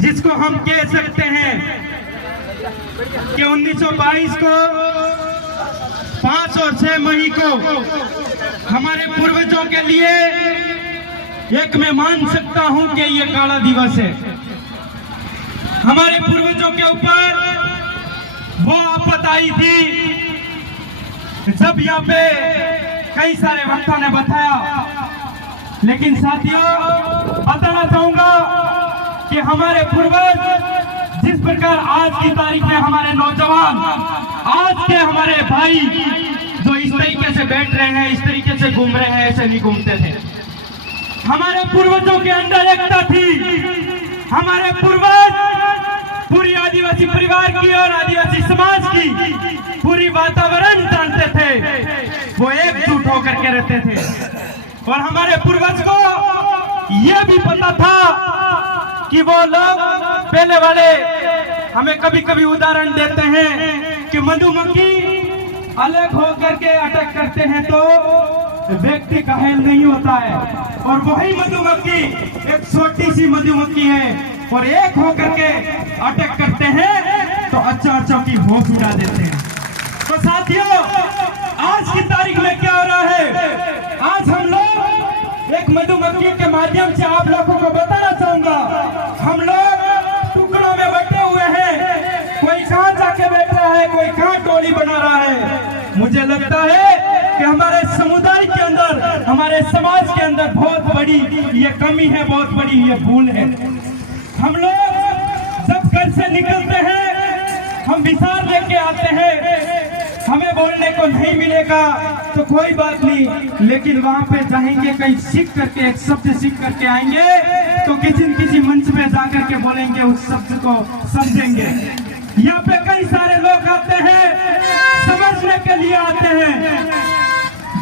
जिसको हम कह सकते हैं कि 1922 को 5 और 6 मई को हमारे पूर्वजों के लिए एक मैं मान सकता हूं कि ये काला दिवस है। हमारे पूर्वजों के ऊपर वो आफत आई थी जब यहाँ पे कई सारे वक्ता ने बताया, लेकिन साथियों बताना चाहूंगा कि हमारे पूर्वज जिस प्रकार आज की तारीख में हमारे नौजवान, आज के हमारे भाई जो इस तरीके से बैठ रहे हैं, इस तरीके से घूम रहे हैं, ऐसे नहीं घूमते थे। हमारे पूर्वजों के अंदर एकता थी। हमारे पूर्वज पूरी आदिवासी परिवार की और आदिवासी समाज की पूरी वातावरण जानते थे, वो एकजुट होकर के रहते थे। और हमारे पूर्वज को यह भी पता था कि वो लोग पहले वाले हमें कभी कभी उदाहरण देते हैं कि मधुमक्खी अलग होकर के अटैक करते हैं तो व्यक्ति घायल नहीं होता है, और वही मधुमक्खी एक छोटी सी मधुमक्खी है और एक होकर के अटैक करते हैं तो अच्छा की भोंक मिला देते हैं। तो साथियों आज की तारीख में क्या हो रहा है, आज हम लोग एक मधुमक्खी के माध्यम से आप लोगों को बताना चाहूंगा, हम लोग टुकड़ों में बटे हुए हैं। कोई कहां जाके बैठ रहा है, कोई कहां टोली बना रहा है। मुझे लगता है कि हमारे समुदाय के अंदर, हमारे समाज के अंदर बहुत बड़ी ये कमी है, बहुत बड़ी ये भूल है। हम लोग जब घर से निकलते हैं, हम विचार लेके आते हैं, हमें बोलने को नहीं मिलेगा तो कोई बात नहीं, लेकिन वहां पे जाएंगे, कहीं सीख करके एक शब्द सीख करके आएंगे तो किसी न किसी मंच में जाकर के बोलेंगे, उस शब्द को समझेंगे। यहाँ पे कई सारे लोग आते हैं, समझने के लिए आते हैं,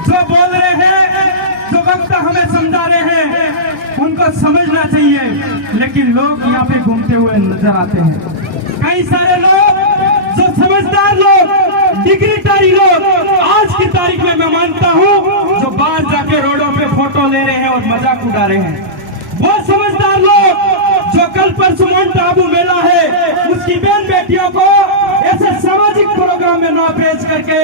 जो बोल रहे हैं, जो वक्त हमें समझा रहे हैं, उनको समझना चाहिए, लेकिन लोग यहाँ पे घूमते हुए नजर आते हैं। कई सारे लोग जो समझदार लोग, डिग्रीधारी लोग, आज की तारीख में मैं मानता हूँ जो बाहर जाके रोडों पे फोटो ले रहे हैं और मजाक उड़ा रहे हैं, वो समझदार लोग जो कल परसों माउंट आबू मेला है उसकी बहन बेटियों को ऐसे सामाजिक प्रोग्राम में न भेज करके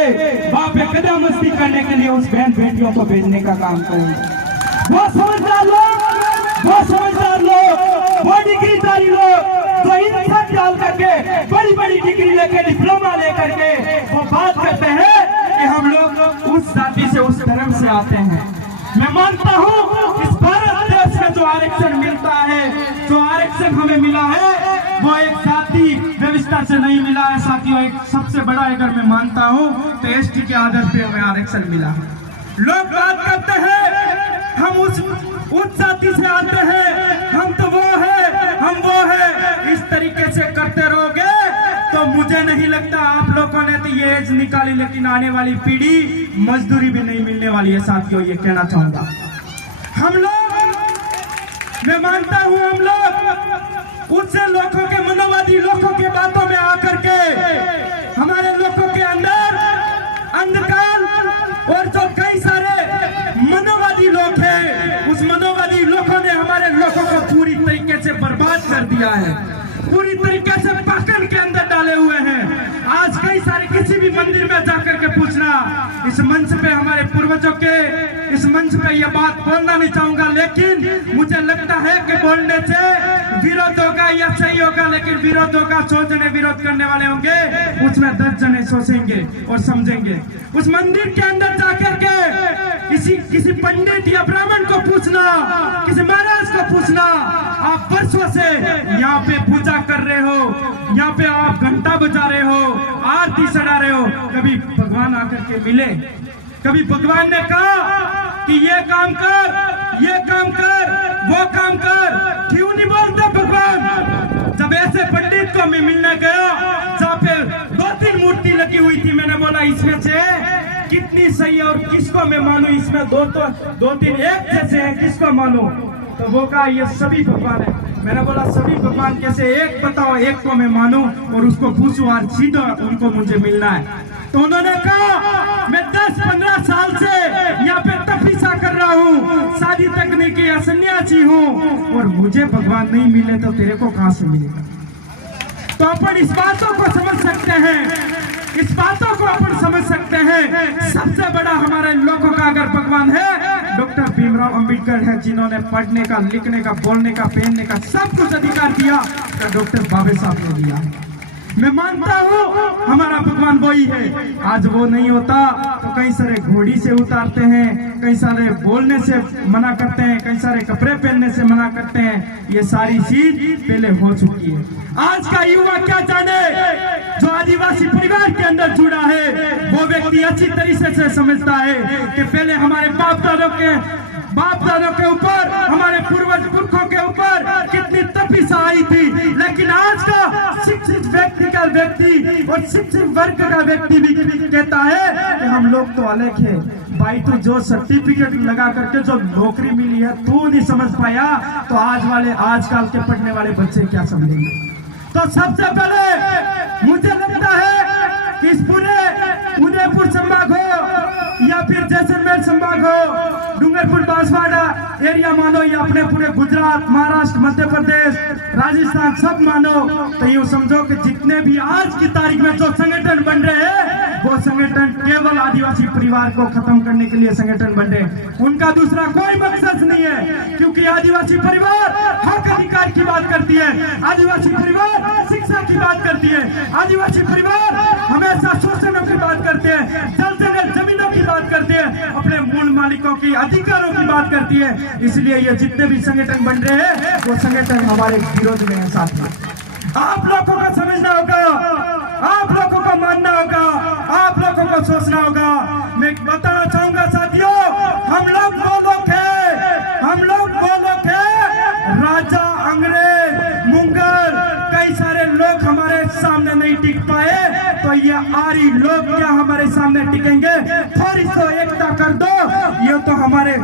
वहां पे कदम मस्ती करने के लिए उस बहन बेटियों को भेजने का काम करेंगे। वो समझदार लोग, वो डिग्रीधारी लोग जो इंसान डाल करके बड़ी डिग्री लेके, डिप्लोमा लेकर के वो बात करते हैं कि हम लोग उस जाति से, उस धर्म से आते हैं। मैं मानता हूँ इस भारत देश में जो आरक्षण मिलता है, जो आरक्षण हमें मिला है, वो एक जाति व्यवस्था से नहीं मिला है साथियों। एक सबसे बड़ा अगर मैं मानता हूँ तो एसटी के आधार पे हमें आरक्षण मिला है। लोग बात करते हैं हम उस जाति से आते हैं, हम तो वो है, हम वो है, इस तरीके से करते रहोगे तो मुझे नहीं लगता आप लोगों ने तो ये एज निकाली, लेकिन आने वाली पीढ़ी मजदूरी भी नहीं मिलने वाली है साथियों। ये कहना चाहूंगा हम लोग, मैं मानता हूं हम लोग उससे लोगों के, मनोवादी लोगों के बातों में आकर के हमारे लोगों के अंदर अंधकार और जो कई सारे मनोवादी लोग हैं, उस मनोवादी लोगों ने हमारे लोगों को पूरी तरीके से बर्बाद कर दिया है, पूरी तरीके से पाकन के अंदर डाले हुए हैं। आज कई सारे किसी भी मंदिर में जाकर के पूछना, इस मंच पे हमारे पूर्वजों के इस मंच पे ये बात बोलना नहीं चाहूंगा, लेकिन मुझे लगता है कि बोलने से विरोध होगा या सही होगा, लेकिन विरोध होगा, 100 जने विरोध करने वाले होंगे, उसमें 10 जने सोचेंगे और समझेंगे। उस मंदिर के अंदर जाकर के किसी पंडित या ब्राह्मण को पूछना, किसी महाराज को पूछना, आप वर्षों से यहाँ पे पूजा कर रहे हो, यहाँ पे आप घंटा बजा रहे हो, आरती चढ़ा रहे हो, कभी भगवान आकर के मिले? कभी भगवान ने कहा कि ये काम कर, ये काम कर, वो काम कर? क्यों नहीं बोलते भगवान? जब ऐसे पंडित को मैं मिलने गया जहाँ पे 2-3 मूर्ति लगी हुई थी, मैंने बोला इसमें से कितनी सही और किसको मैं मानूं? इसमें 2-3 एक जैसे हैं, किसको मानूं? तो वो कहा ये सभी भगवान है। मैंने बोला सभी भगवान कैसे, एक बताओ, एक को मैं मानूं और उसको पूछूं और सीधा उनको मुझे मिलना है। तो उन्होंने कहा मैं 10-15 साल से यहाँ पे तपस्या कर कर रहा हूँ, शादी तक नहीं किया, सन्यासी हूँ, और मुझे भगवान नहीं मिले तो तेरे को कहां से मिलेगा। तो अपन इस बातों को समझ सकते हैं, इस बातों को अपन समझ सकते हैं। सबसे बड़ा हमारे लोगों का अगर भगवान है, डॉक्टर भीमराव अंबेडकर है, जिन्होंने पढ़ने का, लिखने का, बोलने का, पहनने का सब कुछ अधिकार दिया, तो डॉक्टर बाबे साहब ने दिया। मैं मानता हूँ हमारा भगवान वही है। आज वो नहीं होता तो कई सारे घोड़ी से उतारते हैं, कई सारे बोलने से मना करते हैं, कई सारे कपड़े पहनने से मना करते हैं। ये सारी चीज पहले हो चुकी है। आज का युवा क्या जाने, जो आदिवासी परिवार के अंदर जुड़ा है वो व्यक्ति अच्छी तरीके से समझता है कि पहले हमारे बाप दादों के ऊपर, हमारे पूर्वज पुरखों के ऊपर कितनी तपिश आई थी, लेकिन आज का शिक्षित व्यक्ति और शिक्षित वर्ग का व्यक्ति भी कहता है कि हम लोग तो अलग है भाई। तू जो सर्टिफिकेट लगा करके जो नौकरी मिली है तू नहीं समझ पाया, तो आजकल के पढ़ने वाले बच्चे क्या समझेंगे। तो सबसे पहले मुझे लगता है कि इस पूरे उदयपुर संभाग हो या फिर जैसलमेर संभाग हो, डूंगरपुर बांसवाड़ा एरिया मानो, या अपने पूरे गुजरात, महाराष्ट्र, मध्य प्रदेश, राजस्थान सब मानो, तो यूँ समझो कि जितने भी आज की तारीख में जो संगठन बन रहे हैं वो संगठन केवल आदिवासी परिवार को खत्म करने के लिए संगठन बन रहे। उनका दूसरा कोई मकसद नहीं है, क्योंकि आदिवासी परिवार हक अधिकार की बात करती है, आदिवासी परिवार शिक्षा की बात करती है, आदिवासी परिवार हमेशा शोषणों की बात करते हैं, जमीनों की बात करते हैं, अपने मूल मालिकों की अधिकारों की बात करती है। इसलिए ये जितने भी संगठन बन रहे हैं वो संगठन हमारे विरोध में है। साथ में आप लोगों को समझना होगा, आप लोगों को मानना होगा, आप लोगों को सोचना होगा। मैं बताना चाहूंगा साथियों, हम लोग वो लोग हैं, राजा, अंग्रेज, मुगल, कई सारे लोग हमारे सामने नहीं टिक पाए, तो ये आर्य लोग क्या हमारे सामने टिकेंगे। थोड़ी सी एकता कर दो, ये तो हमारे